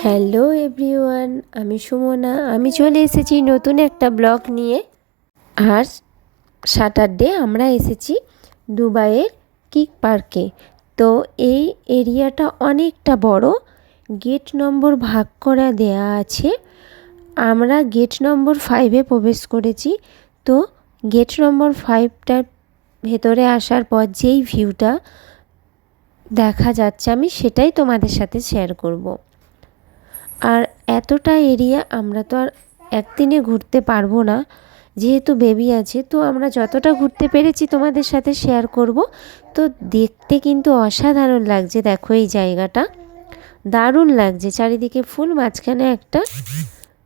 Hello everyone, আমি সুমনা। আমি চলে এসেছি নতুন একটা ব্লগ নিয়ে। আর স্যাটারডে আমরা এসেছি দুবাইয়ের কিক পার্কে। তো এই এরিয়াটা অনেকটা বড়, গেট নম্বর ভাগ করে দেয়া আছে। আমরা গেট নম্বর 5-এ প্রবেশ করেছি। তো গেট নম্বর 5টার ভেতরে আসার পর যেই ভিউটা দেখা যাচ্ছে আমি সেটাই তোমাদের সাথে শেয়ার করব। আর এতটা এরিয়া আমরা তো আর একদিনে ঘুরতে পারবো না, যেহেতু বেবি আছে। তো আমরা যতটা ঘুরতে পেরেছি তোমাদের সাথে শেয়ার করব। তো দেখতে কিন্তু অসাধারণ লাগছে, দেখো এই জায়গাটা দারুণ লাগছে। চারিদিকে ফুল, মাঝখানে একটা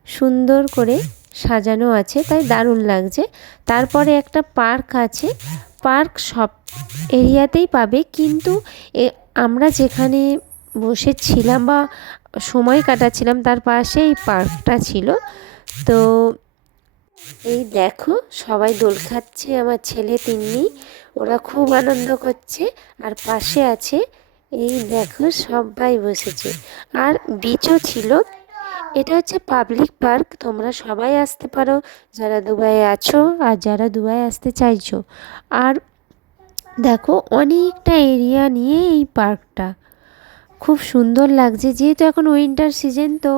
সুন্দর করে সাজানো আছে, তাই দারুণ লাগছে। তারপরে একটা পার্ক আছে। পার্ক সব এরিয়াতেই পাবে, কিন্তু আমরা যেখানে বসেছিলাম বা সময় কাটাচ্ছিলাম তার পাশে এই পার্কটা ছিল। তো এই দেখো সবাই দোল খাচ্ছে, আমার ছেলে তিন্নি, ওরা খুব আনন্দ করছে। আর পাশে আছে এই দেখো সবাই বসেছে। আর বিচও ছিল। এটা হচ্ছে পাবলিক পার্ক, তোমরা সবাই আসতে পারো যারা দুবাইয়ে আছো আর যারা দুবাই আসতে চাইছো। আর দেখো অনেকটা এরিয়া নিয়ে এই পার্কটা, খুব সুন্দর লাগছে। যেহেতু এখন উইন্টার সিজন, তো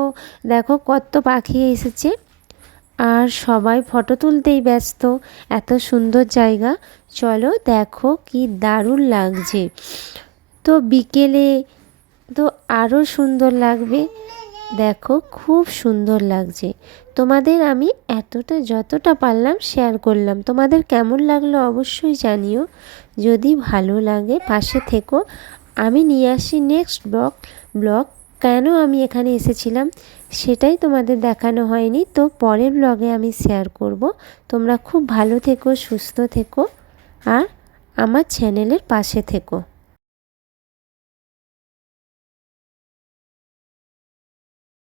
দেখো কত পাখি এসেছে আর সবাই ফটো তুলতেই ব্যস্ত। এত সুন্দর জায়গা, চলো দেখো কি দারুণ লাগছে। তো বিকেলে তো আরও সুন্দর লাগবে। দেখো খুব সুন্দর লাগছে। তোমাদের আমি যতটা পারলাম শেয়ার করলাম। তোমাদের কেমন লাগলো অবশ্যই জানিও। যদি ভালো লাগে পাশে থেকো। আমি নিয়ে আসি নেক্সট ব্লগ কেন আমি এখানে এসেছিলাম সেটাই তোমাদের দেখানো হয়নি, তো পরের ব্লগে আমি শেয়ার করব। তোমরা খুব ভালো থেকো, সুস্থ থেকো আর আমার চ্যানেলের পাশে থেকো।